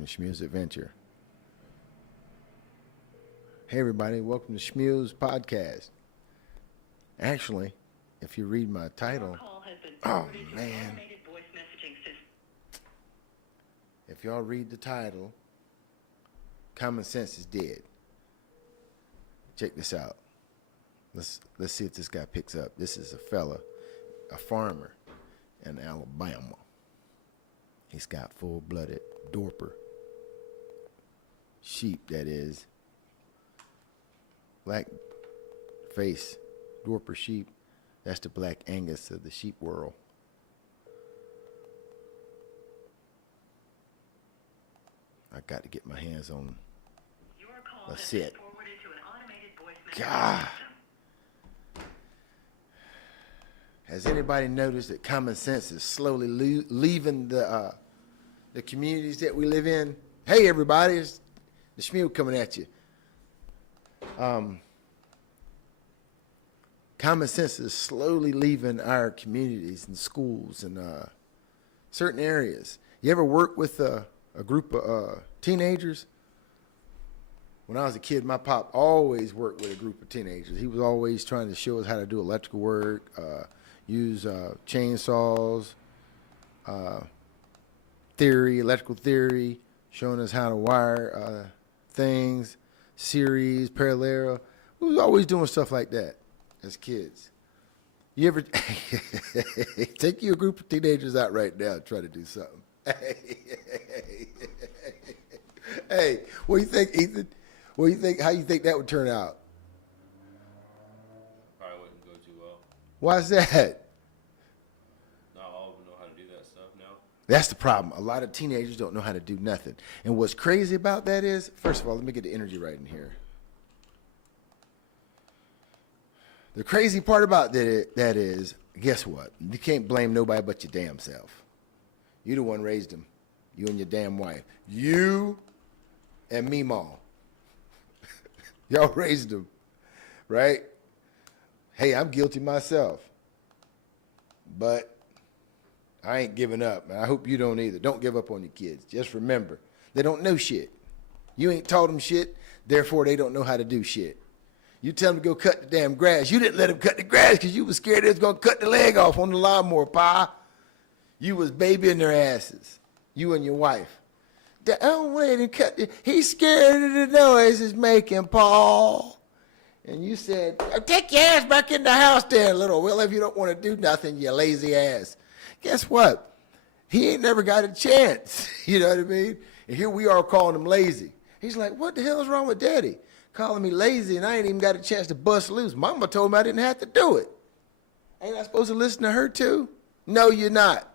from Shmules Adventure. Hey everybody, welcome to Shmules Podcast. Actually, if you read my title, oh man, if y'all read the title, common sense is dead. Check this out. Let's see if this guy picks up. This is a fella, a farmer in Alabama. He's got full-blooded Dorper sheep, that is. Black face, Dorper sheep. That's the Black Angus of the sheep world. I got to get my hands on a set. God. Has anybody noticed that common sense is slowly leaving the communities that we live in? Hey, everybody, it's the Shmule coming at you. Common sense is slowly leaving our communities and schools and certain areas. You ever work with a group of teenagers? When I was a kid, my pop always worked with a group of teenagers. He was always trying to show us how to do electrical work, use chainsaws, electrical theory, showing us how to wire things, series, parallel. We was always doing stuff like that as kids. You ever take you a group of teenagers out right now and try to do something? Hey, what do you think, Ethan? What do you think? How you think that would turn out? Probably wouldn't go too well. Why's that? Not all of them know how to do that stuff now. That's the problem. A lot of teenagers don't know how to do nothing. And what's crazy about that is, first of all, let me get the energy right in here. The crazy part about that is, guess what? You can't blame nobody but your damn self. You the one raised them. You and your damn wife. You and Meemaw. Y'all raised them, right? Hey, I'm guilty myself. But I ain't giving up, and I hope you don't either. Don't give up on your kids. Just remember, they don't know shit. You ain't taught them shit, therefore they don't know how to do shit. You tell them to go cut the damn grass. You didn't let them cut the grass because you was scared they was going to cut the leg off on the lawnmower, Pa. You was babying their asses, you and your wife. Don't let him cut the, he's scared of the noise it's making, Paul. And you said, take your ass back in the house there, little. Well, if you don't want to do nothing, you lazy ass. Guess what? He ain't never got a chance. You know what I mean? And here we are calling him lazy. He's like, what the hell is wrong with Daddy? Calling me lazy and I ain't even got a chance to bust loose. Mama told me I didn't have to do it. Ain't I supposed to listen to her too? No, you're not.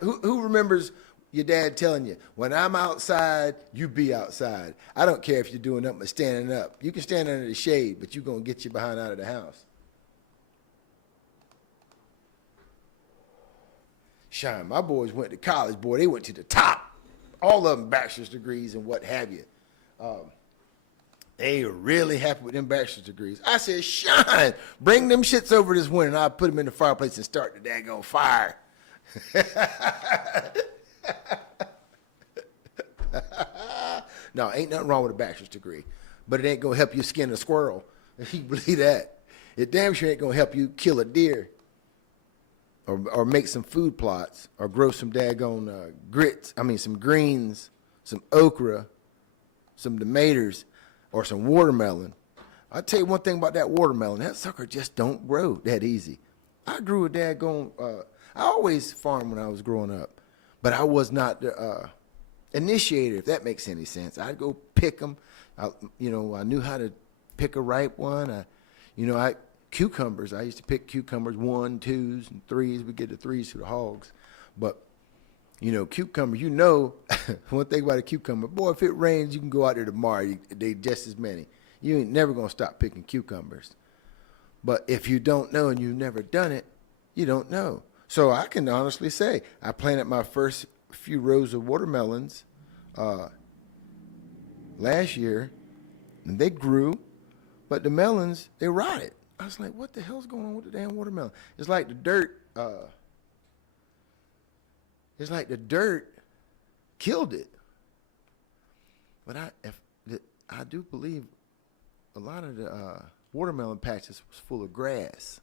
Who remembers your dad telling you, when I'm outside, you be outside. I don't care if you're doing nothing but standing up. You can stand under the shade, but you're going to get your behind out of the house. Shine, my boys went to college, boy, they went to the top. All of them bachelor's degrees and what have you. They were really happy with them bachelor's degrees. I said, Shine, bring them shits over this winter and I'll put them in the fireplace and start the daggone fire. No, ain't nothing wrong with a bachelor's degree, but it ain't gonna help you skin a squirrel. If you believe that, it damn sure ain't gonna help you kill a deer, or make some food plots, or grow some daggone grits. I mean, some greens, some okra, some tomatoes, or some watermelon. I'll tell you one thing about that watermelon. That sucker just don't grow that easy. I grew a daggone. I always farmed when I was growing up, but I was not the initiator, if that makes any sense. I'd go pick them. I knew how to pick a ripe one. Cucumbers. I used to pick cucumbers, 1, 2s, and 3s. We get the 3s to the hogs. But, cucumbers, one thing about a cucumber, boy, if it rains, you can go out there tomorrow. They just as many. You ain't never going to stop picking cucumbers. But if you don't know and you've never done it, you don't know. So I can honestly say I planted my first few rows of watermelons last year, and they grew, but the melons, they rotted. I was like, what the hell's going on with the damn watermelon? It's like the dirt it's like the dirt killed it. But I do believe a lot of the watermelon patches was full of grass.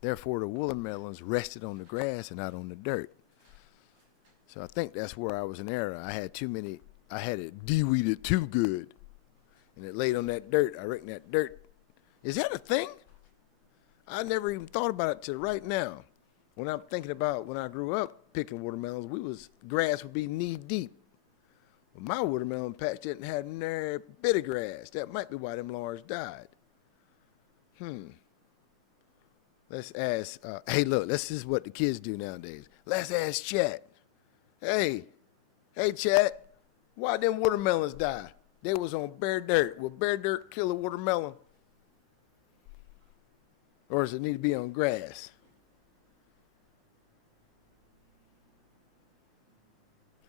Therefore, the watermelons rested on the grass and not on the dirt. So I think that's where I was in error. I had it de-weeded too good. And it laid on that dirt. I reckon that dirt, is that a thing? I never even thought about it till right now. When I'm thinking about when I grew up picking watermelons, grass would be knee deep. Well, my watermelon patch didn't have nary bit of grass. That might be why them Lars died. Let's ask, hey, look, this is what the kids do nowadays. Let's ask Chat. Hey, Chat, why them watermelons die? They was on bare dirt. Will bare dirt kill a watermelon? Or does it need to be on grass?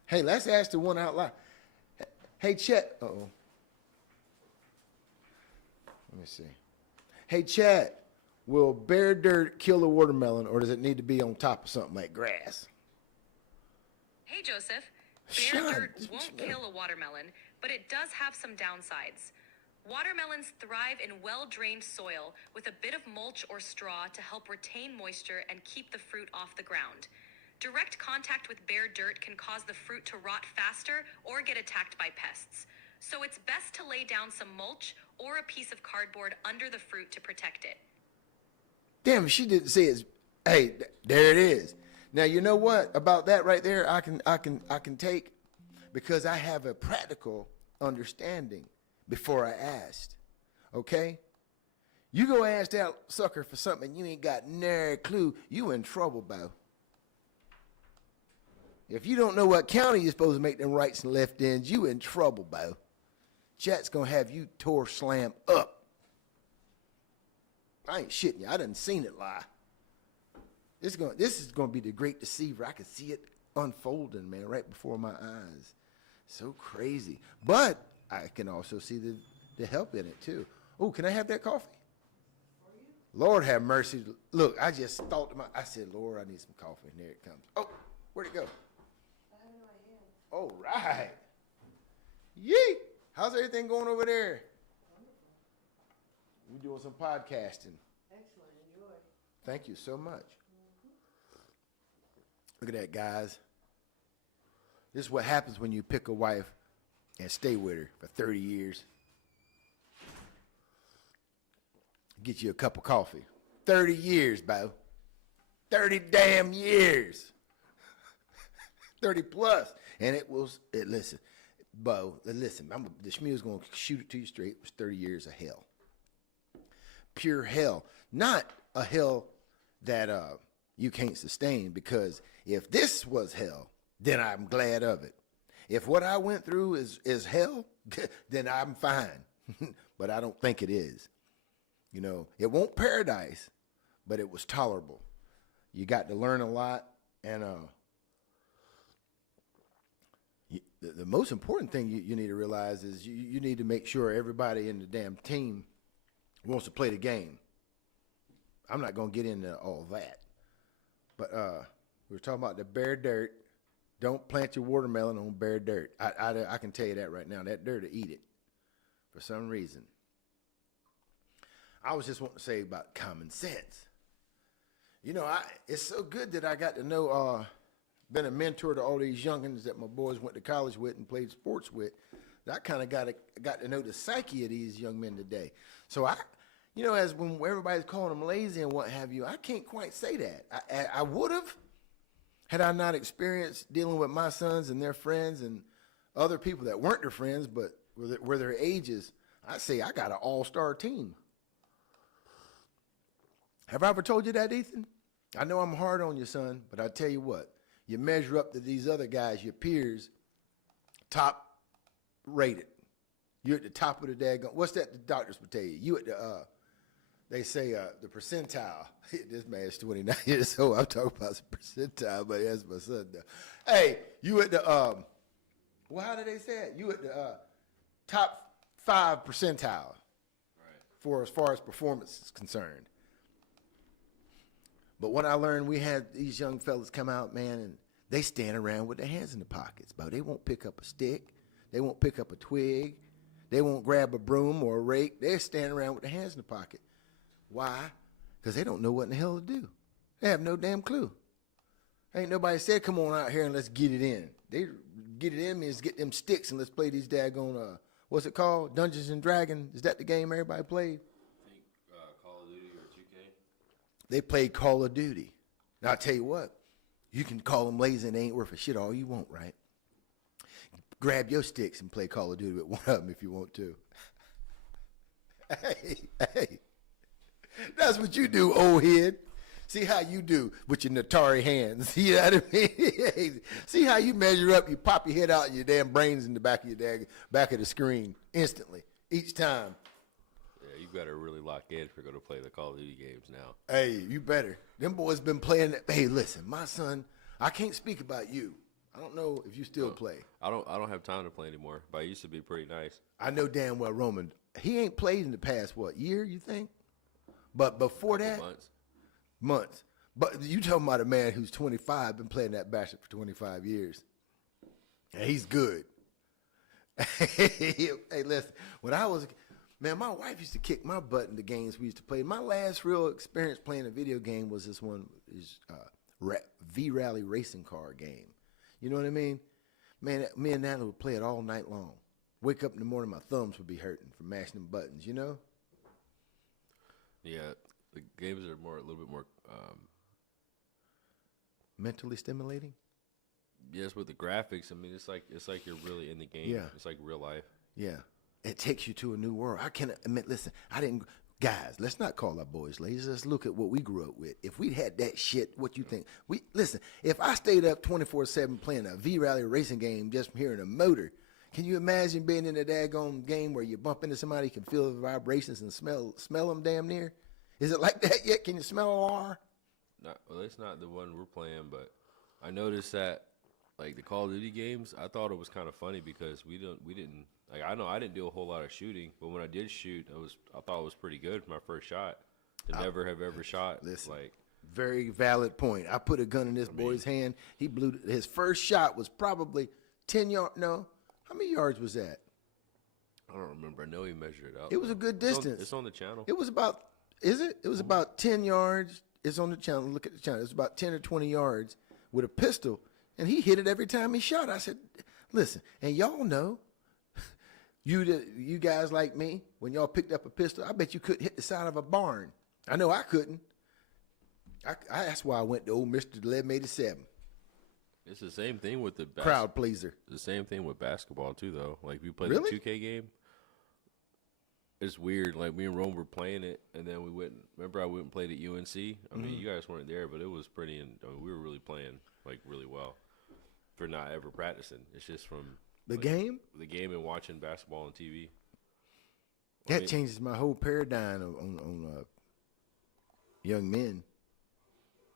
Hey, let's ask the one out loud. Hey, Chat. Uh-oh. Let me see. Hey, Chat. Will bare dirt kill a watermelon, or does it need to be on top of something like grass? Hey, Joseph. Bare dirt won't kill a watermelon, but it does have some downsides. Watermelons thrive in well-drained soil with a bit of mulch or straw to help retain moisture and keep the fruit off the ground. Direct contact with bare dirt can cause the fruit to rot faster or get attacked by pests. So it's best to lay down some mulch or a piece of cardboard under the fruit to protect it. Damn, she didn't say it. Hey, there it is. Now you know what about that right there? I can take, because I have a practical understanding before I asked. Okay, you go ask that sucker for something you ain't got nary clue. You in trouble, bo. If you don't know what county you're supposed to make them rights and left ends, you in trouble, bo. Chat's gonna have you tore slam up. I ain't shitting you. I done seen it lie. This is gonna be the great deceiver. I can see it unfolding, man, right before my eyes. So crazy. But I can also see the help in it too. Oh, can I have that coffee? Lord have mercy. Look, I just thought to I said, Lord, I need some coffee. And there it comes. Oh, where'd it go? I have no idea. All right. Yee. How's everything going over there? We're doing some podcasting. Excellent. Enjoy. Thank you so much. Look at that, guys. This is what happens when you pick a wife and stay with her for 30 years. Get you a cup of coffee. 30 years, bo. 30 damn years. 30 plus. And listen, bo, listen, the Shmule's going to shoot it to you straight. It was 30 years of hell. Pure hell. Not a hell that you can't sustain, because if this was hell, then I'm glad of it. If what I went through is hell, then I'm fine. But I don't think it is. You know, it won't paradise, but it was tolerable. You got to learn a lot, and the most important thing you need to realize is you need to make sure everybody in the damn team wants to play the game. I'm not going to get into all that. But we were talking about the bare dirt. Don't plant your watermelon on bare dirt. I can tell you that right now. That dirt will eat it for some reason. I was just wanting to say about common sense. You know, it's so good that I got to know, been a mentor to all these youngins that my boys went to college with and played sports with. I kind of got to know the psyche of these young men today. So when everybody's calling them lazy and what have you, I can't quite say that. I would have, had I not experienced dealing with my sons and their friends and other people that weren't their friends, but were their ages. I say I got an all-star team. Have I ever told you that, Ethan? I know I'm hard on you, son, but I tell you what, you measure up to these other guys, your peers, top rated. You're at the top of the daggone. What's that the doctors would tell you? You at the they say the percentile. This man's 29 years old. I'm talking about some percentile, but that's my son now. Hey, you at the well, how did they say it? You at the top 5 percentile, right, for as far as performance is concerned. But when I learned, we had these young fellas come out, man, and They stand around with their hands in the pockets, but they won't pick up a stick. They won't pick up a twig. They won't grab a broom or a rake. They're standing around with their hands in the pocket. Why? Because they don't know what in the hell to do. They have no damn clue. Ain't nobody said, come on out here and let's get it in. They get it in means get them sticks and let's play these daggone, what's it called? Dungeons and Dragons. Is that the game everybody played? I think Call of Duty or 2K. They played Call of Duty. Now, I'll tell you what. You can call them lazy and they ain't worth a shit all you want, right? Grab your sticks and play Call of Duty with one of them if you want to. Hey. That's what you do, old head. See how you do with your Natari hands. See what I mean? See how you measure up, you pop your head out and your damn brains in the back of your back of the screen instantly, each time. Yeah, you better really lock in if you're going to play the Call of Duty games now. Hey, you better. Them boys been playing that. Hey, listen, my son, I can't speak about you. I don't know if you still play. I don't have time to play anymore, but I used to be pretty nice. I know damn well Roman, he ain't played in the past, what, year, you think? But before that, months. But you talking about a man who's 25, been playing that bastard for 25 years. And he's good. Hey, listen, when I was, man, my wife used to kick my butt in the games we used to play. My last real experience playing a video game was this one, V-Rally racing car game. You know what I mean? Man, me and Natalie would play it all night long. Wake up in the morning, my thumbs would be hurting from mashing them buttons, you know? Yeah, the games are a little bit more. Mentally stimulating? Yes, with the graphics, I mean, it's like you're really in the game. Yeah. It's like real life. Yeah. It takes you to a new world. I can't admit, listen, guys, let's not call our boys lazy. Let's look at what we grew up with. If we'd had that shit, what you think? Listen, if I stayed up 24/7 playing a V-Rally racing game just from hearing a motor, can you imagine being in a daggone game where you bump into somebody, you can feel the vibrations and smell them damn near? Is it like that yet? Can you smell alarm? Well, it's not the one we're playing, but I noticed that, like the Call of Duty games, I thought it was kind of funny because we didn't like. I know I didn't do a whole lot of shooting, but when I did shoot, I thought it was pretty good for my first shot. To never have ever shot. Listen, like very valid point. I put a gun in this boy's hand. He blew his first shot was probably 10 yards. No, how many yards was that? I don't remember. I know he measured it out. It was a good distance. It's on the channel. It was about. Is it? It was about 10 yards. It's on the channel. Look at the channel. It's about 10 or 20 yards with a pistol, and he hit it every time he shot. I said, listen, and y'all know, you guys like me, when y'all picked up a pistol, I bet you couldn't hit the side of a barn. I know I couldn't. That's why I went to old Mr. 1187. It's the same thing with the crowd pleaser. The same thing with basketball too, though. Like we played Really? the 2K game. It's weird. Like me and Rome were playing it, and then we went. Remember, I went and played at UNC. I mean, you guys weren't there, but it was pretty. We were really playing like really well for not ever practicing. It's just from The game? the game, and watching basketball on TV. That changes my whole paradigm on young men.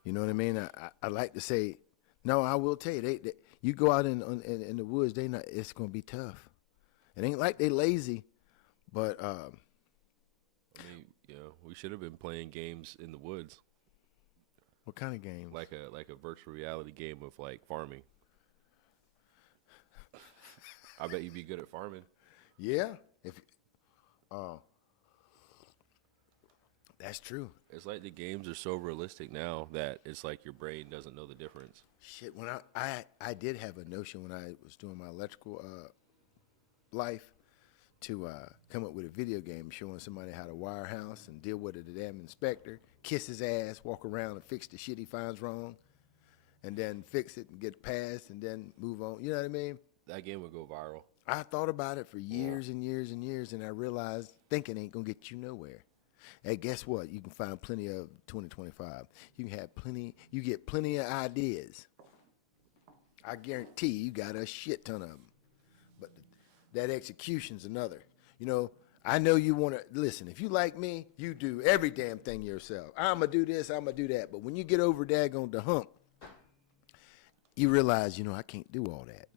You know what I mean? I like to say, no, I will tell you, they you go out in the woods, it's going to be tough. It ain't like they lazy. But I mean, we should have been playing games in the woods. What kind of game? Like a virtual reality game of like farming. I bet you'd be good at farming. Yeah, that's true. It's like the games are so realistic now that it's like your brain doesn't know the difference. Shit, when I did have a notion when I was doing my electrical life to come up with a video game showing somebody how to wire a house and deal with a damn inspector, kiss his ass, walk around and fix the shit he finds wrong, and then fix it and get passed and then move on. You know what I mean? That game would go viral. I thought about it for years and years and years, and I realized thinking ain't gonna get you nowhere. Hey, guess what? You can find plenty of 2025. You can have plenty. You get plenty of ideas. I guarantee you got a shit ton of them. But that execution's another. You know, I know you want to listen. If you like me, you do every damn thing yourself. I'm gonna do this. I'm gonna do that. But when you get over daggone the hump, you realize, I can't do all that.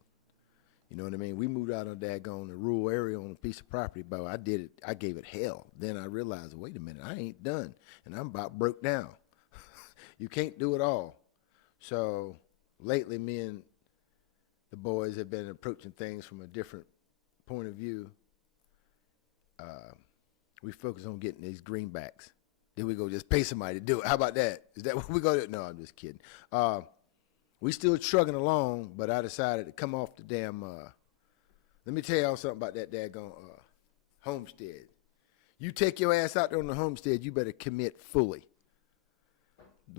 You know what I mean? We moved out on daggone a rural area on a piece of property, but I did it. I gave it hell. Then I realized, wait a minute, I ain't done, and I'm about broke down. You can't do it all. So lately me and the boys have been approaching things from a different point of view. We focus on getting these greenbacks. Then we go just pay somebody to do it. How about that? Is that what we go to? No, I'm just kidding. We still trugging along, but I decided to come off the damn. Let me tell y'all something about that daggone homestead. You take your ass out there on the homestead, you better commit fully.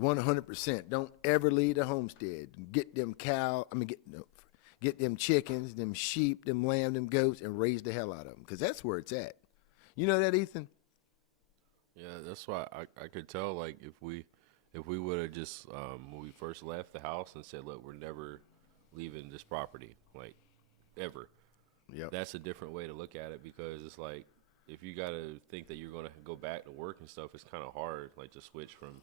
100%. Don't ever leave the homestead. Get them get them chickens, them sheep, them lamb, them goats, and raise the hell out of them, because that's where it's at. You know that, Ethan? Yeah, that's why I could tell, like, if we would have just when we first left the house and said, look, we're never leaving this property, like, ever. Yep. That's a different way to look at it, because it's like, if you got to think that you're going to go back to work and stuff, it's kind of hard, like, to switch from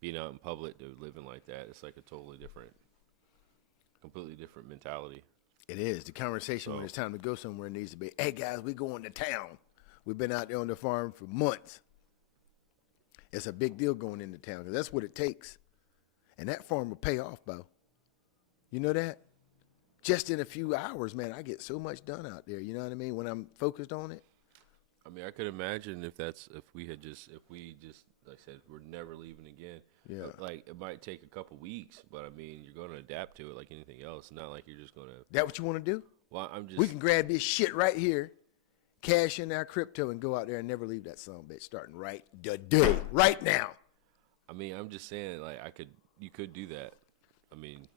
being out in public to living like that. It's like a completely different mentality. It is. The conversation when it's time to go somewhere needs to be, hey, guys, we going to town. We've been out there on the farm for months. It's a big deal going into town, because that's what it takes. And that farm will pay off, Bo. You know that? Just in a few hours, man, I get so much done out there. You know what I mean? When I'm focused on it. I mean, I could imagine if we just, like I said, we're never leaving again. Yeah. Like, it might take a couple weeks, but I mean, you're going to adapt to it like anything else. Not like you're just going to. That what you want to do? Well, I'm just. We can grab this shit right here, cash in our crypto, and go out there and never leave that son of a bitch starting right today, right now. I mean, I'm just saying, like, you could do that. I mean.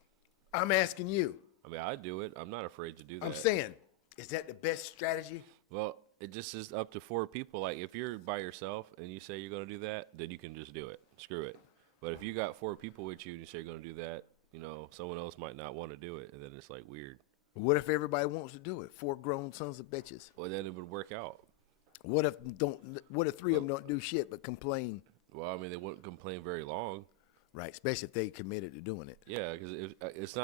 I'm asking you. I mean, I'd do it. I'm not afraid to do that. I'm saying, is that the best strategy? Well, it just is up to 4 people. Like, if you're by yourself and you say you're going to do that, then you can just do it. Screw it. But if you got 4 people with you and you say you're going to do that, you know, someone else might not want to do it, and then it's, like, weird. What if everybody wants to do it? 4 grown sons of bitches. Well, then it would work out. What if 3 of them don't do shit but complain? Well, I mean, they wouldn't complain very long. Right, especially if they committed to doing it. Yeah, because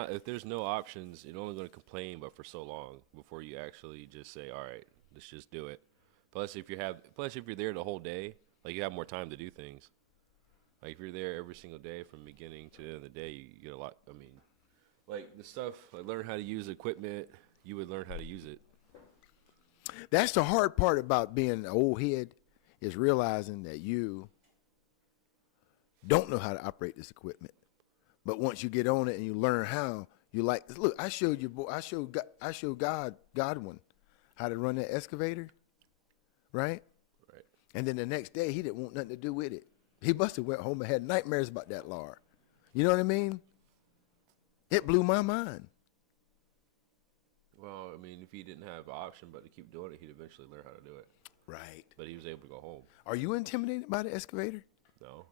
if there's no options, you're only going to complain, but for so long before you actually just say, all right, let's just do it. Plus, if you're there the whole day, like, you have more time to do things. Like, if you're there every single day from beginning to the end of the day, you get a lot. I mean, like, the stuff, like, learn how to use equipment, you would learn how to use it. That's the hard part about being an old head, is realizing that you don't know how to operate this equipment. But once you get on it and you learn how, you like, look, I showed Godwin how to run that excavator, right? Right. And then the next day, he didn't want nothing to do with it. He must have went home and had nightmares about that lar. You know what I mean? It blew my mind. Well, I mean, if he didn't have an option but to keep doing it, he'd eventually learn how to do it. Right. But he was able to go home. Are you intimidated by the excavator? No.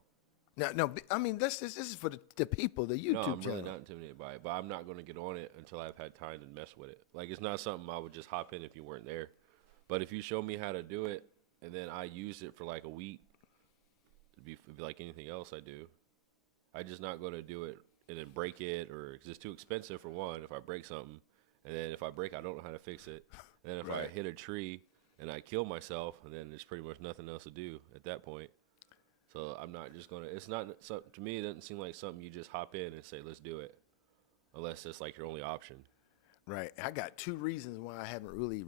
No. I mean, this is for the people, the YouTube No, I'm channel. really not intimidated by it, but I'm not going to get on it until I've had time to mess with it. Like, it's not something I would just hop in if you weren't there. But if you show me how to do it, and then I use it for like a week, it'd be like anything else I do. I'm just not going to do it and then break it, or cause it's too expensive for one. If I break something, and then if I break, I don't know how to fix it. And then if Right. I hit a tree and I kill myself, and then there's pretty much nothing else to do at that point. So I'm not just gonna. It's not to me. It doesn't seem like something you just hop in and say, "Let's do it," unless it's like your only option. Right. I got 2 reasons why I haven't really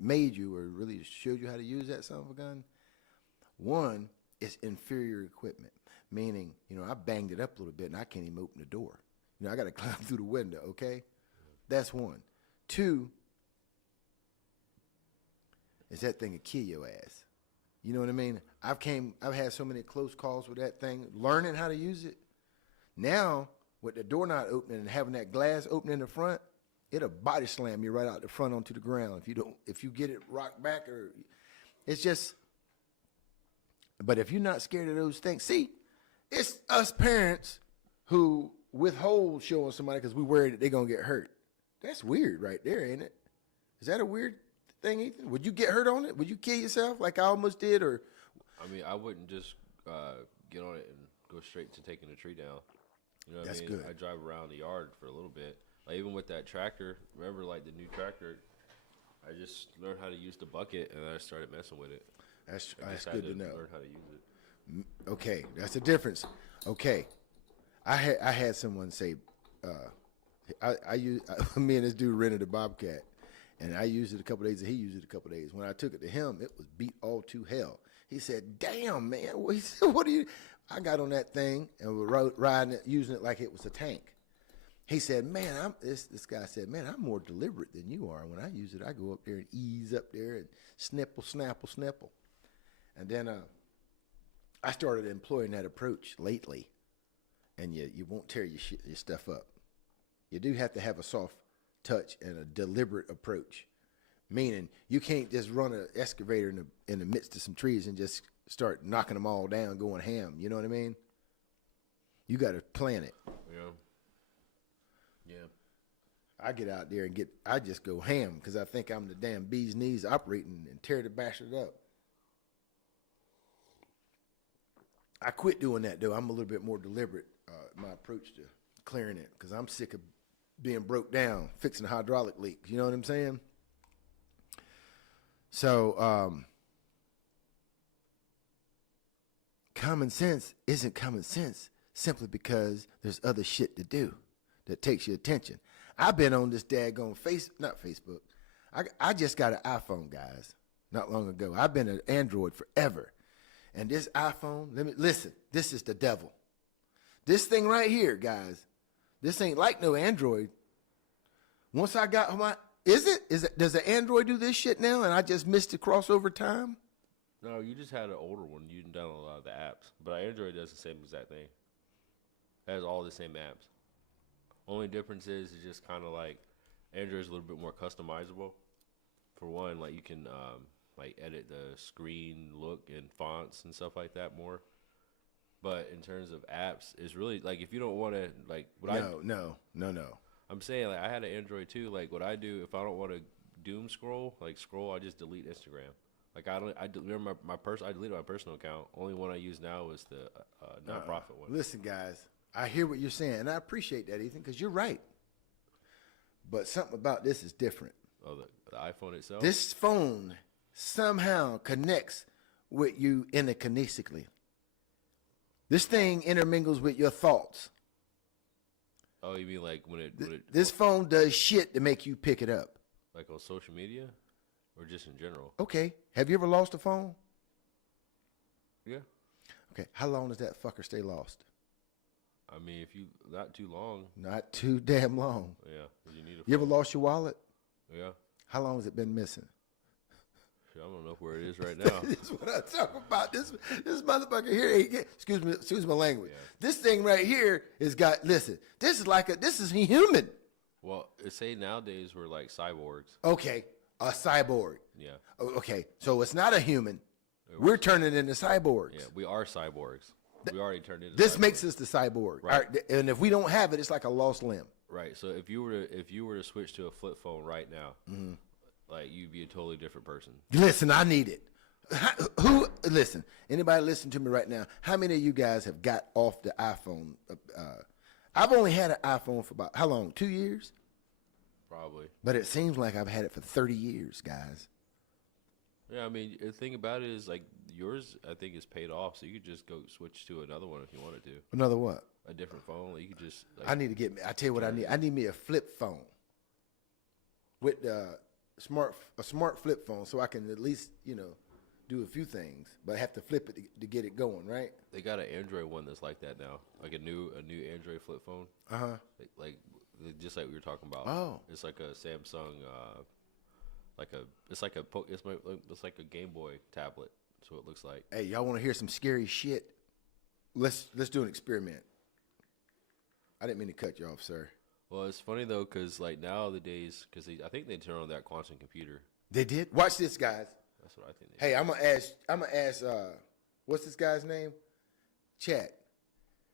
made you or really showed you how to use that son of a gun. One, it's inferior equipment, meaning, you know, I banged it up a little bit and I can't even open the door. You know, I got to climb through the window, okay? That's one. 2, is that thing will kill your ass. You know what I mean? I've had so many close calls with that thing, learning how to use it. Now, with the door not opening and having that glass open in the front, it'll body slam you right out the front onto the ground if you get it rocked back, or it's just. But if you're not scared of those things, see, it's us parents who withhold showing somebody because we worried that they're gonna get hurt. That's weird right there, ain't it? Is that a weird thing, Ethan? Would you get hurt on it? Would you kill yourself like I almost did, or? I mean, I wouldn't just get on it and go straight to taking the tree down. You know what That's I mean? good. I drive around the yard for a little bit. Like, even with that tractor, remember, like, the new tractor, I just learned how to use the bucket, and I started messing with it. That's I just good had to know. learn how to use it. Okay, that's the difference. Okay, I had someone say, I use me and this dude rented a Bobcat, and I used it a couple days, and he used it a couple days. When I took it to him, it was beat all to hell. He said, "Damn, man!" He said, "What do you?" I got on that thing and was riding it, using it like it was a tank. He said, "Man, this guy said, man, I'm more deliberate than you are. When I use it, I go up there and ease up there and snipple, snapple, snipple." And then I started employing that approach lately, and you won't tear your stuff up. You do have to have a soft touch and a deliberate approach, meaning you can't just run an excavator in the midst of some trees and just start knocking them all down, going ham. You know what I mean? You got to plan it. Yeah. Yeah. I get out there and I just go ham because I think I'm the damn bee's knees operating and tear the bastard up. I quit doing that, though. I'm a little bit more deliberate, my approach to clearing it, because I'm sick of being broke down, fixing hydraulic leaks. You know what I'm saying? So, common sense isn't common sense simply because there's other shit to do that takes your attention. I've been on this daggone not Facebook. I just got an iPhone, guys, not long ago. I've been an Android forever. And this iPhone, listen, this is the devil. This thing right here, guys, this ain't like no Android. Once I got does the Android do this shit now and I just missed the crossover time? No, you just had an older one. You didn't download a lot of the apps. But Android does the same exact thing. It has all the same apps. Only difference is it's just kind of like Android's a little bit more customizable. For one, like you can like edit the screen look and fonts and stuff like that more. But in terms of apps, it's really like if you don't want to like No. I'm saying like I had an Android too. Like what I do if I don't want to doom scroll, I just delete Instagram. Like I remember I deleted my personal account. Only one I use now is the nonprofit one. Listen, guys, I hear what you're saying, and I appreciate that, Ethan, because you're right. But something about this is different. Oh, the iPhone itself. This phone somehow connects with you kinesically. This thing intermingles with your thoughts. Oh, you mean like when it This phone does shit to make you pick it up. like on social media, or just in general? Okay. Have you ever lost a phone? Yeah. Okay. How long does that fucker stay lost? I mean, if you not too long. Not too damn long. Yeah. 'Cause you need a. You ever lost your wallet? Yeah. How long has it been missing? Shit, I don't know where it is right now. This is what I talk about. This motherfucker here. Excuse my language. Yeah. This thing right here has got. Listen, this is human. Well, it say nowadays we're like cyborgs. Okay, a cyborg. Yeah. Okay, so it's not a human. We're turning into cyborgs. Yeah, we are cyborgs. We already turned into. This cyborgs. makes us the cyborg. Right. And if we don't have it, it's like a lost limb. Right. So if you were to switch to a flip phone right now, like you'd be a totally different person. Listen, I need it. Listen, anybody listen to me right now? How many of you guys have got off the iPhone? I've only had an iPhone for about, how long? 2 years? Probably. But it seems like I've had it for 30 years, guys. Yeah, I mean, the thing about it is like yours, I think, is paid off, so you could just go switch to another one if you wanted to. Another what? A different phone. Like, you could just. Like, I need to get. I tell you what I need. I need me a flip phone with a smart flip phone, so I can at least do a few things, but I have to flip it to get it going, right? They got an Android one that's like that now, like a new Android flip phone. Like just like we were talking about. Oh. It's like a Samsung. It's like a Game Boy tablet. That's what it looks like. Hey, y'all want to hear some scary shit? Let's do an experiment. I didn't mean to cut you off, sir. Well, it's funny though, cause like nowadays, I think they turn on that quantum computer. They did. Watch this, guys. That's what I think. They Hey, I'm gonna ask. What's this guy's name? Chat.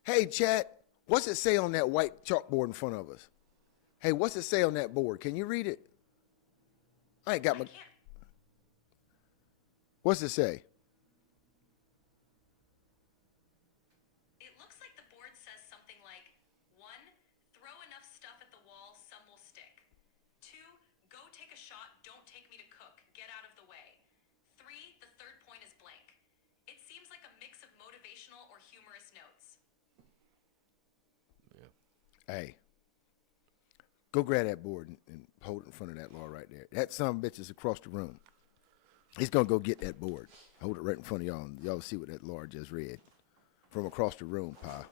Hey, Chat. What's it say on that white chalkboard in front of us? Hey, what's it say on that board? Can you read it? I ain't got my. What's it say? It looks like the board says something like 1, throw enough stuff at the wall, some will stick. 2, go take a shot, don't take me to cook, get out of the way. 3, the third point is blank. It seems like a mix of motivational or humorous notes. Yeah. Hey, Go grab that board and hold it in front of that law right there. That son of a bitch is across the room. He's going to go get that board. Hold it right in front of y'all, and y'all see what that law just read from across the room, Pa.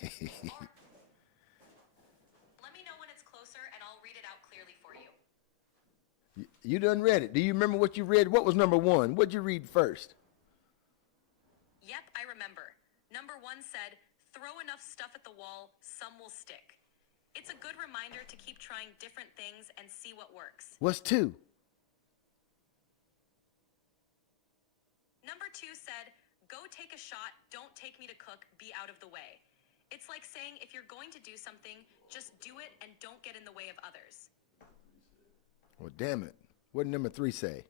Let me know when it's closer, and I'll read it out clearly for you. You done read it. Do you remember what you read? What was number one? What'd you read first? Yep, I remember. Number 1 said, throw enough stuff at the wall, some will stick. It's a good reminder to keep trying different things and see what works. What's two? Number 2 said, go take a shot, don't take me to cook, be out of the way. It's like saying if you're going to do something, just do it and don't get in the way of others. Well, damn it. What did number 3 say?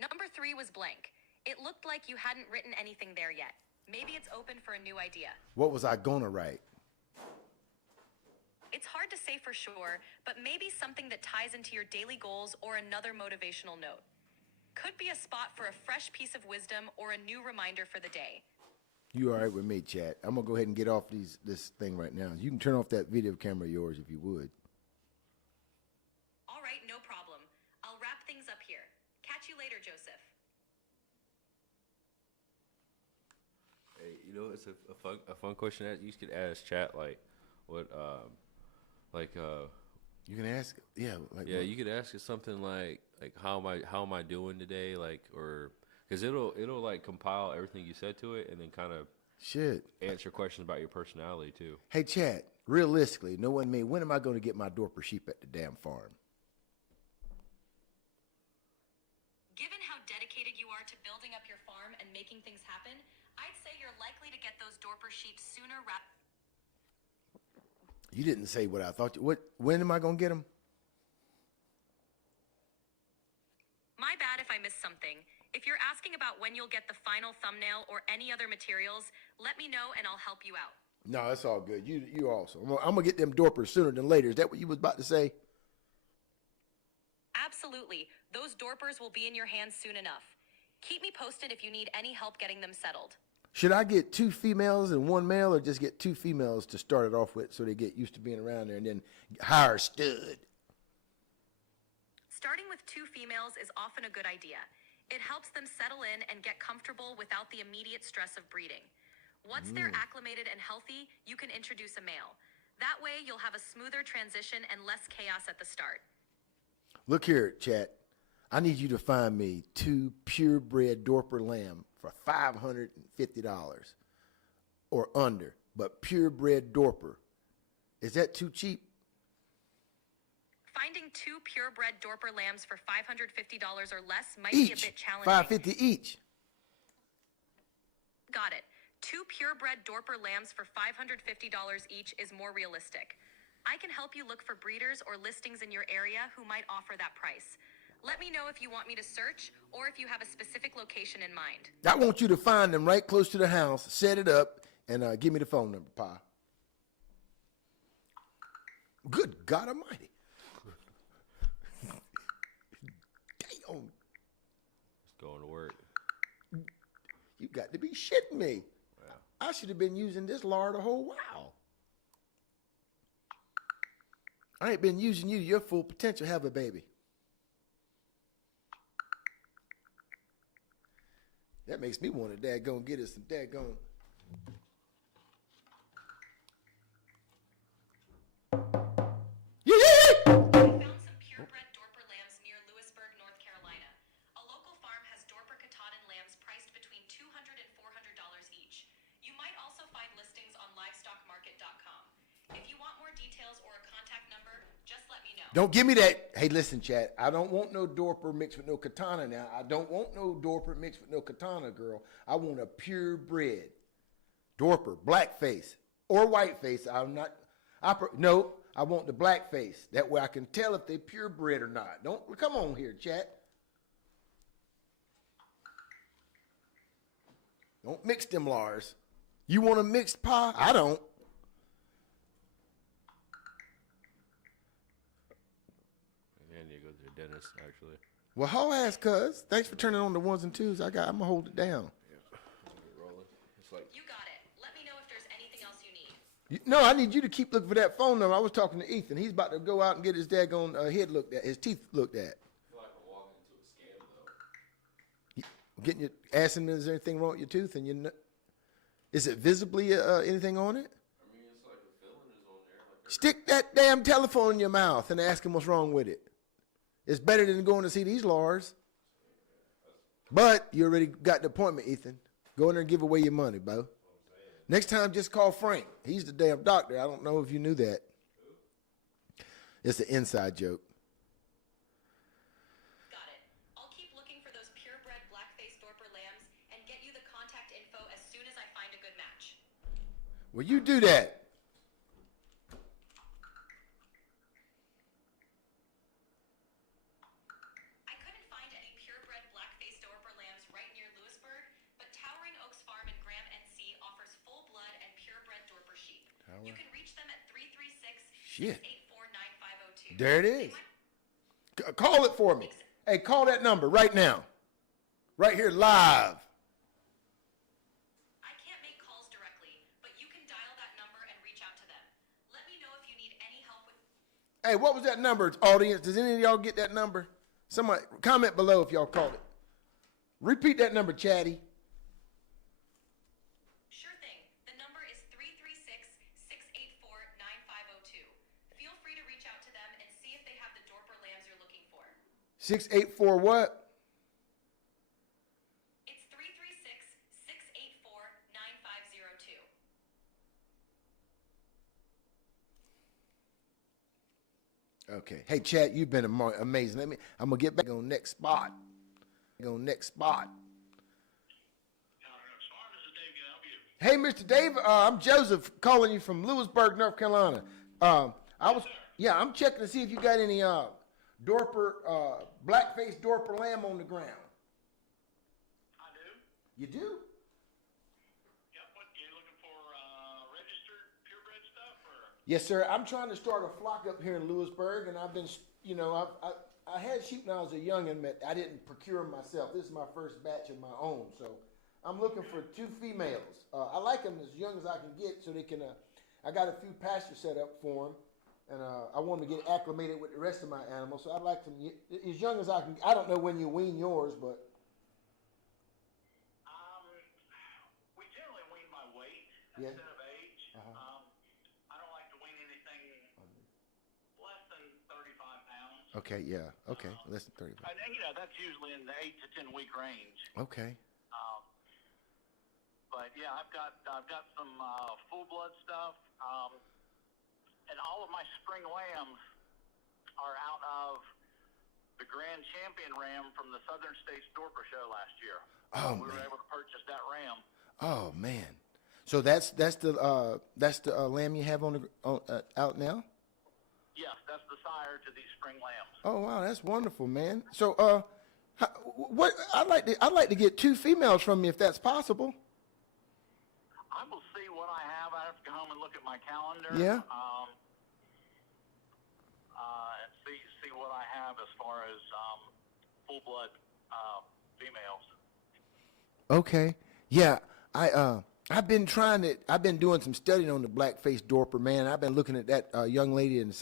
Number 3 was blank. It looked like you hadn't written anything there yet. Maybe it's open for a new idea. What was I gonna write? It's hard to say for sure, but maybe something that ties into your daily goals or another motivational note. Could be a spot for a fresh piece of wisdom or a new reminder for the day. You all right with me, chat? I'm gonna go ahead and get off this thing right now. You can turn off that video camera of yours if you would. All right, no problem. I'll wrap things up here. Catch you later, Joseph. Hey, you know, it's a fun question that you could ask chat, like, what, You can ask, yeah, like yeah, what? you could ask it something like how am I doing today, like, or because it'll like compile everything you said to it and then kind of Shit. answer questions about your personality too. Hey, chat. Realistically, no one me. When am I going to get my Dorper sheep at the damn farm? Given how dedicated you are to building up your farm and making things happen, I'd say you're likely to get those Dorper sheep sooner You didn't say what I thought. When am I going to get them? My bad if I missed something. If you're asking about when you'll get the final thumbnail or any other materials, let me know and I'll help you out. No, that's all good. You also. I'm gonna get them Dorpers sooner than later. Is that what you was about to say? Absolutely. Those Dorpers will be in your hands soon enough. Keep me posted if you need any help getting them settled. Should I get 2 females and 1 male, or just get 2 females to start it off with, so they get used to being around there, and then hire a stud? Starting with 2 females is often a good idea. It helps them settle in and get comfortable without the immediate stress of breeding. Once they're acclimated and healthy, you can introduce a male. That way, you'll have a smoother transition and less chaos at the start. Look here, chat. I need you to find me 2 purebred Dorper lamb for $550 or under, but purebred Dorper. Is that too cheap? Finding 2 purebred Dorper lambs for $550 or less might be a Each. bit challenging. $550 each. Got it. 2 purebred Dorper lambs for $550 each is more realistic. I can help you look for breeders or listings in your area who might offer that price. Let me know if you want me to search or if you have a specific location in mind. I want you to find them right close to the house, set it up, and give me the phone number, Pa. Good God Almighty. Damn. It's going to work. You got to be shitting me. Wow. I should have been using this lard a whole while. I ain't been using you to your full potential, have a baby. That makes me want to daggone get us some daggone. I found some purebred Dorper lambs near Lewisburg, North Carolina. A local farm has Dorper Katahdin lambs priced between $200 and $400 each. You might also find listings on livestockmarket.com. If you want more details or a contact number, just let me know. Don't give me that. Hey, listen, chat. I don't want no Dorper mixed with no Katana now. I don't want no Dorper mixed with no Katana, girl. I want a purebred Dorper, black face or white face. No, I want the black face. That way I can tell if they purebred or not. Don't come on here, chat. Don't mix them, Lars. You want a mixed pie? I don't. I need to go to the dentist, actually. Well, whole ass, cuz. Thanks for turning on the 1s and 2s. I'm gonna hold it down. Rolling. It's like You got it. Let me know if there's anything else you need. No, I need you to keep looking for that phone number. I was talking to Ethan. He's about to go out and get his daggone head looked at, his teeth looked at. I feel like I'm walking into a scam though. Getting your asking him, is there anything wrong with your tooth? And is it visibly anything on it? I mean, it's like a filling is on there. Like Stick that damn telephone in your mouth and ask him what's wrong with it. It's better than going to see these lars. But you already got the appointment, Ethan. Go in there and give away your money, Bo. Next time, just call Frank. He's the damn doctor. I don't know if you knew that. It's an inside joke. Got it. I'll keep looking for those purebred black-faced Dorper lambs and get you the contact info as soon as I find a good match. Well, you do that. I couldn't find any purebred black-faced Dorper lambs right near Lewisburg, but Towering Oaks Farm in Graham, NC offers full-blood and purebred Dorper sheep. You can reach them at 336-684-9502. There it is. Call it for me. Hey, call that number right now. Right here, live. I can't make calls directly, but you can dial that number and reach out to them. Let me know if you need any help with... Hey, what was that number, audience? Does any of y'all get that number? Somebody comment below if y'all called it. Repeat that number, Chatty. Sure thing. The number is 336-684-9502. Feel free to reach out to them and see if they have the Dorper lambs you're looking for. 684 what? It's 336-684-9502. Okay. Hey, Chat, you've been amazing. I'm gonna get back on next spot. Hey, Mr. Dave, I'm Joseph calling you from Lewisburg, North Carolina. I'm checking to see if you got any Dorper, black-faced Dorper lamb on the ground. I do. You do? Yep. What, you looking for registered purebred stuff or? Yes, sir. I'm trying to start a flock up here in Lewisburg, and I've been, I had sheep when I was a youngin', but I didn't procure them myself. This is my first batch of my own, so I'm looking for 2 females. I like them as young as I can get, so they can. I got a few pastures set up for them, and I want them to get acclimated with the rest of my animals. So I'd like them as young as I can. I don't know when you wean yours, but We generally wean by weight Yeah. instead of age. I don't like to wean anything less than 35 pounds. okay, yeah, okay, less than 35. And that's usually in the 8 to 10 week range. Okay, But yeah, I've got some full blood stuff, and all of my spring lambs are out of the Grand Champion ram from the Southern States Dorper Show last year. Oh, We were man. able to purchase that ram. Oh man, so that's the lamb you have out now. Yes, that's the sire to these spring lambs. Oh wow, that's wonderful, man. So what I'd like to get 2 females from you if that's possible. I will see what I have. I have to go home and look at my calendar. Yeah. And see what I have as far as full blood females. Okay. Yeah, I've been doing some studying on the black-faced Dorper, man. I've been looking at that young lady in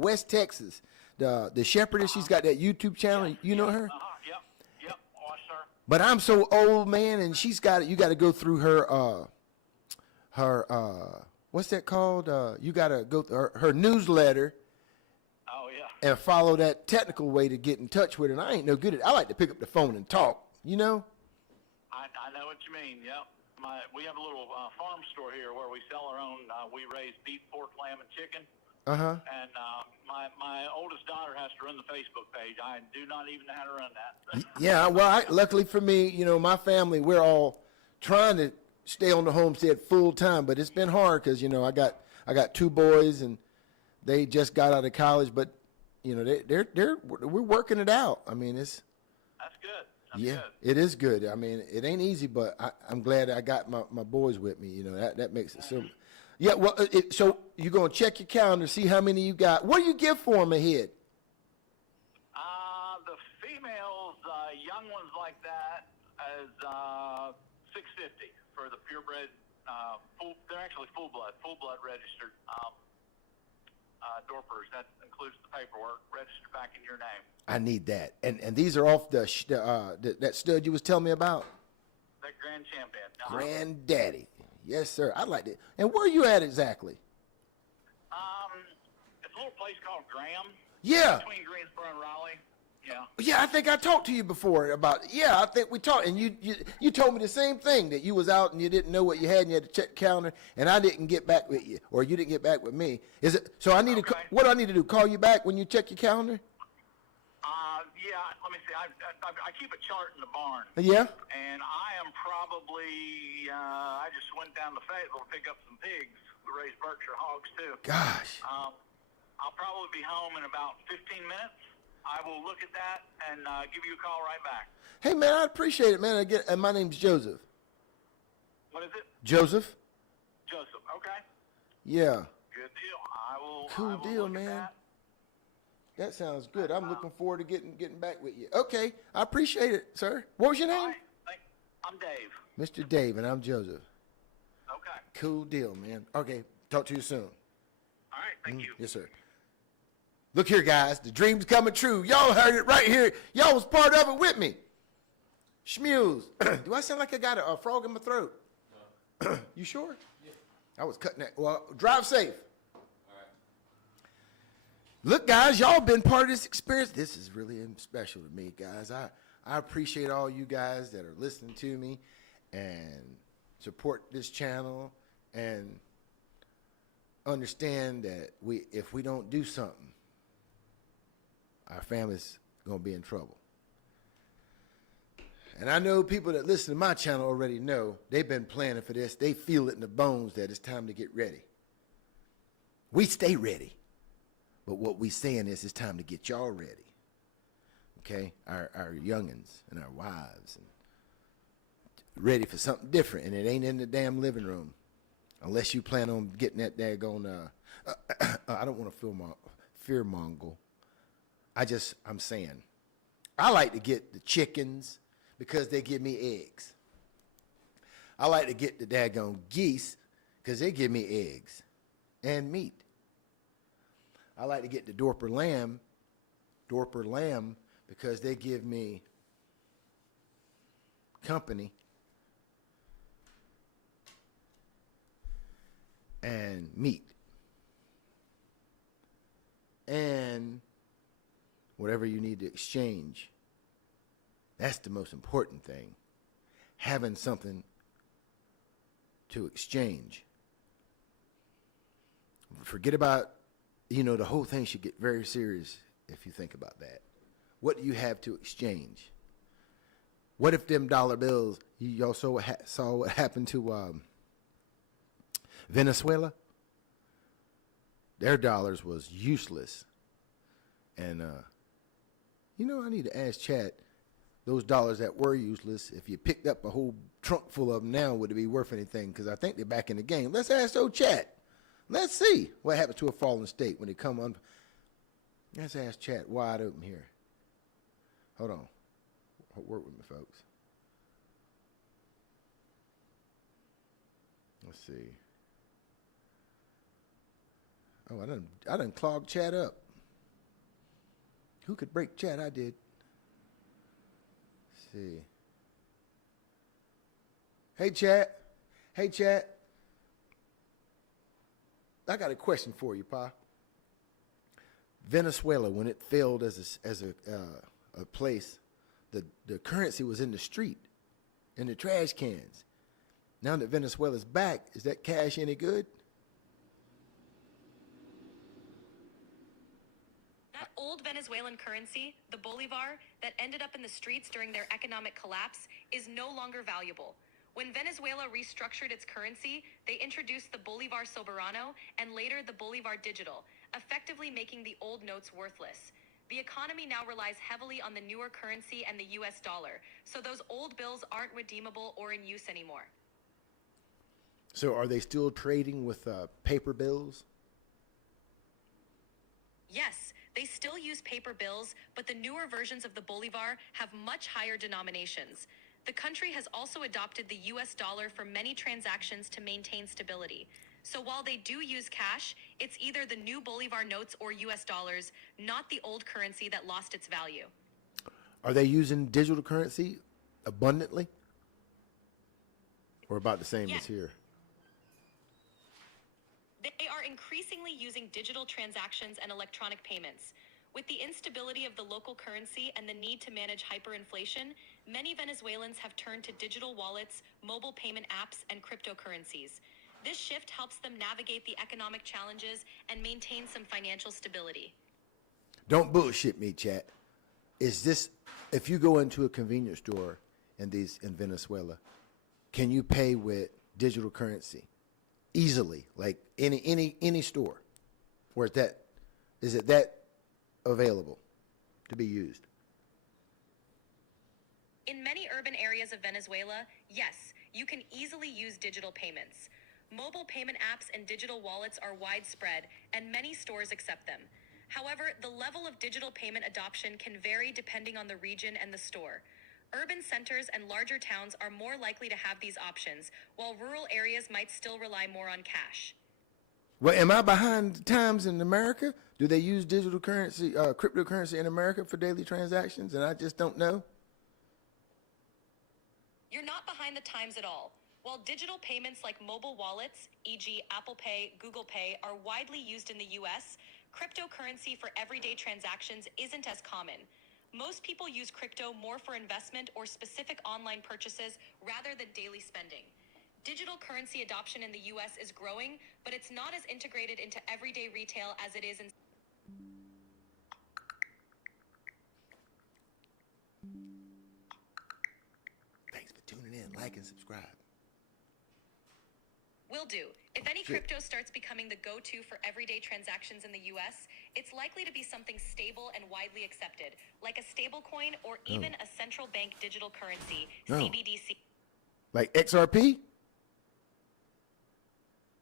West Texas, the shepherdess. She's got that YouTube channel. You know her? Yep. Watch her. But I'm so old, man, and you got to go through her what's that called? You got to go through her newsletter Oh yeah. and follow that technical way to get in touch with her. And I ain't no good at it. I like to pick up the phone and talk, you know? I know what you mean. Yep. We have a little farm store here where we sell our own. We raise beef, pork, lamb, and chicken. Uh-huh. And my oldest daughter has to run the Facebook page. I do not even know how to run that. Yeah, well, luckily for me, my family, we're all trying to stay on the homestead full time, but it's been hard because, I got 2 boys and they just got out of college, but, we're working it out. I mean, That's good. That's yeah, good. it is good. I mean, it ain't easy, but I'm glad I got my boys with me. That makes it so. Yeah, well, so you're going to check your calendar, see how many you got. What do you give for them ahead? The females, young ones like that, is $650 for the purebred They're actually full blood registered Dorpers. That includes the paperwork registered back in your name. I need that. And these are off that stud you was telling me about? That Grand Champion. Granddaddy. Yes, sir. I'd like that. And where you at exactly? It's a little place called Graham. Yeah. Between Greensboro and Raleigh. Yeah. Yeah, I think I talked to you before about it. Yeah, I think we talked, and you told me the same thing, that you was out and you didn't know what you had and you had to check the calendar, and I didn't get back with you, or you didn't get back with me. Is it so? I need to. What do I need to do? Call you back when you check your calendar? Yeah. Let me see. I keep a chart in the barn. Yeah. And I am probably. I just went down to Fayetteville to pick up some pigs. We raise Berkshire hogs too. Gosh. I'll probably be home in about 15 minutes. I will look at that and give you a call right back. Hey man, I appreciate it, man. Again, and my name's Joseph. What is it? Joseph. Joseph. Okay. Yeah. Good deal. I will. Cool deal, look at man. that. That sounds good. I'm looking forward to getting back with you. Okay, I appreciate it, sir. What was your All name? right. I'm Dave. Mr. Dave, and I'm Joseph. Okay. Cool deal, man. Okay, talk to you soon. All right. Thank you. Yes, sir. Look here, guys. The dream's coming true. Y'all heard it right here. Y'all was part of it with me. Shmules. Do I sound like I got a frog in my throat? No. You sure? Yeah. I was cutting that. Well, drive safe. All right. Look, guys, y'all been part of this experience. This is really special to me, guys. I appreciate all you guys that are listening to me and support this channel and understand that if we don't do something, our family's going to be in trouble. And I know people that listen to my channel already know they've been planning for this. They feel it in the bones that it's time to get ready. We stay ready. But what we saying is it's time to get y'all ready. Okay? Our youngins and our wives. And ready for something different. And it ain't in the damn living room. Unless you plan on getting that daggone, I don't want to fear mongle. I'm saying, I like to get the chickens because they give me eggs. I like to get the daggone geese because they give me eggs and meat. I like to get the Dorper lamb because they give me company and meat. And whatever you need to exchange. That's the most important thing. Having something to exchange. Forget about, the whole thing should get very serious if you think about that. What do you have to exchange? What if them dollar bills, you also saw what happened to Venezuela? Their dollars was useless. And, I need to ask Chat, those dollars that were useless, if you picked up a whole trunk full of them now, would it be worth anything? Because I think they're back in the game. Let's ask old Chat. Let's see what happens to a fallen state when they come on. Let's ask Chat wide open here. Hold on. Work with me, folks. Let's see. Oh, I done clogged Chat up. Who could break Chat? I did. Let's see. Hey, Chat. Hey, Chat. I got a question for you, Pa. Venezuela, when it failed as a place, the currency was in the street, in the trash cans. Now that Venezuela's back, is that cash any good? That old Venezuelan currency, the bolivar, that ended up in the streets during their economic collapse is no longer valuable. When Venezuela restructured its currency, they introduced the Bolivar Soberano and later the Bolivar Digital, effectively making the old notes worthless. The economy now relies heavily on the newer currency and the US dollar, so those old bills aren't redeemable or in use anymore. So are they still trading with paper bills? Yes, they still use paper bills, but the newer versions of the Bolivar have much higher denominations. The country has also adopted the US dollar for many transactions to maintain stability. So while they do use cash, it's either the new Bolivar notes or US dollars, not the old currency that lost its value. Are they using digital currency abundantly? Or about the same Yeah. as here? They are increasingly using digital transactions and electronic payments. With the instability of the local currency and the need to manage hyperinflation, many Venezuelans have turned to digital wallets, mobile payment apps, and cryptocurrencies. This shift helps them navigate the economic challenges and maintain some financial stability. Don't bullshit me, chat. Is this, if you go into a convenience store in Venezuela, can you pay with digital currency easily, like any store? Or is it that available to be used? In many urban areas of Venezuela, yes, you can easily use digital payments. Mobile payment apps and digital wallets are widespread, and many stores accept them. However, the level of digital payment adoption can vary depending on the region and the store. Urban centers and larger towns are more likely to have these options, while rural areas might still rely more on cash. Well, am I behind the times in America? Do they use digital currency, cryptocurrency in America for daily transactions, and I just don't know? You're not behind the times at all. While digital payments like mobile wallets, e.g. Apple Pay, Google Pay, are widely used in the US, cryptocurrency for everyday transactions isn't as common. Most people use crypto more for investment or specific online purchases rather than daily spending. Digital currency adoption in the US is growing, but it's not as integrated into everyday retail as it is in... Thanks for tuning in. Like and subscribe. Will do. If any Shit. crypto starts becoming the go-to for everyday transactions in the US, it's likely to be something stable and widely accepted, like a stablecoin or even a central bank digital currency, No. CBDC. Like XRP?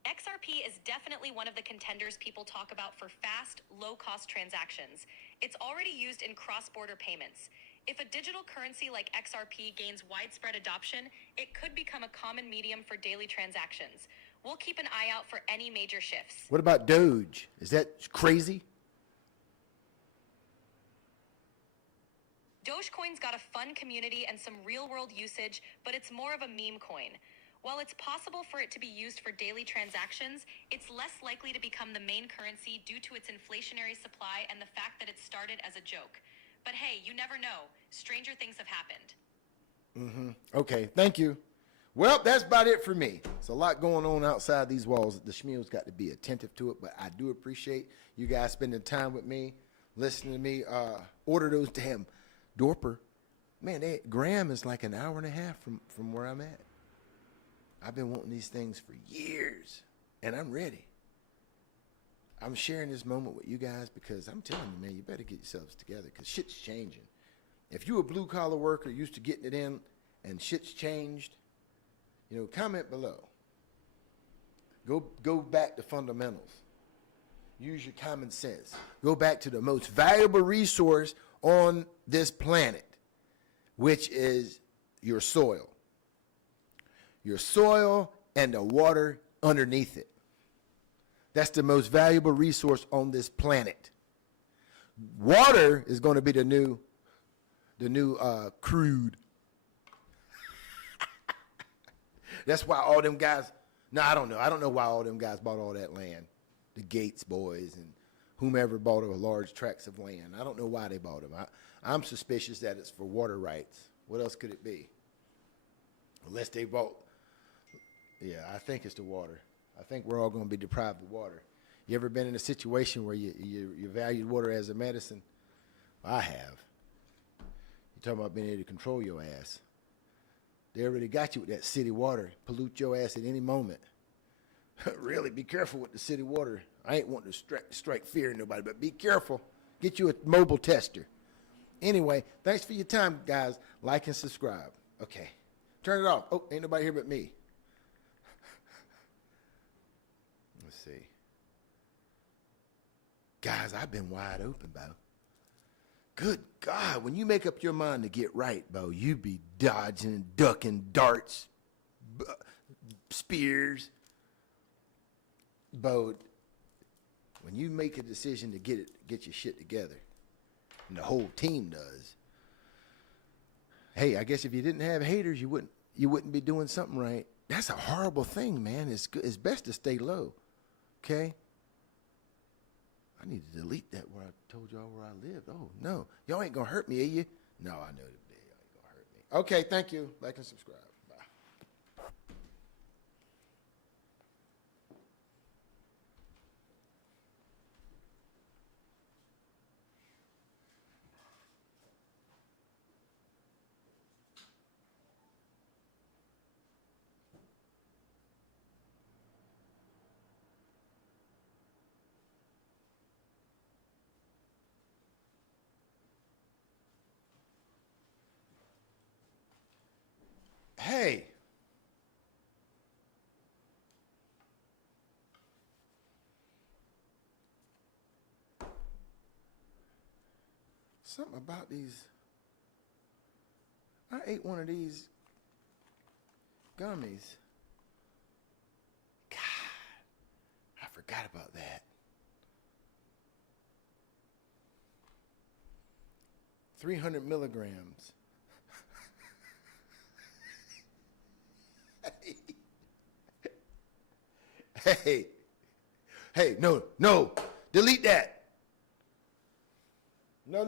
XRP is definitely one of the contenders people talk about for fast, low-cost transactions. It's already used in cross-border payments. If a digital currency like XRP gains widespread adoption, it could become a common medium for daily transactions. We'll keep an eye out for any major shifts. What about Doge? Is that crazy? Dogecoin's got a fun community and some real-world usage, but it's more of a meme coin. While it's possible for it to be used for daily transactions, it's less likely to become the main currency due to its inflationary supply and the fact that it started as a joke. But hey, you never know. Stranger things have happened. Okay, thank you. Well, that's about it for me. It's a lot going on outside these walls. The Shmules got to be attentive to it, but I do appreciate you guys spending time with me, listening to me. Order those damn Dorper. Man, Graham is like an hour and a half from where I'm at. I've been wanting these things for years, and I'm ready. I'm sharing this moment with you guys because I'm telling you, man, you better get yourselves together because shit's changing. If you a blue-collar worker used to getting it in and shit's changed, comment below. Go back to fundamentals. Use your common sense. Go back to the most valuable resource on this planet, which is your soil. Your soil and the water underneath it. That's the most valuable resource on this planet. Water is going to be the new crude. That's why all them guys, I don't know. I don't know why all them guys bought all that land. The Gates boys and whomever bought a large tracts of land. I don't know why they bought them. I'm suspicious that it's for water rights. What else could it be? Unless they bought, yeah, I think it's the water. I think we're all going to be deprived of water. You ever been in a situation where you valued water as a medicine? I have. You're talking about being able to control your ass. They already got you with that city water. Pollute your ass at any moment. Really, be careful with the city water. I ain't wanting to strike fear in nobody, but be careful. Get you a mobile tester. Anyway, thanks for your time, guys. Like and subscribe. Okay. Turn it off. Oh, ain't nobody here but me. Let's see. Guys, I've been wide open, bro. Good God, when you make up your mind to get right, Bo, you be dodging and ducking darts, spears. Bo, when you make a decision to get your shit together, and the whole team does, hey, I guess if you didn't have haters, you wouldn't be doing something right. That's a horrible thing, man. It's best to stay low, okay? I need to delete that where I told y'all where I lived. Oh, no. Y'all ain't going to hurt me, are you? No, I know that y'all ain't going to hurt me. Okay, thank you. Like and subscribe. Bye. Hey. Something about these. I ate one of these gummies. God, I forgot about that. 300 milligrams. Hey, no, delete that. No.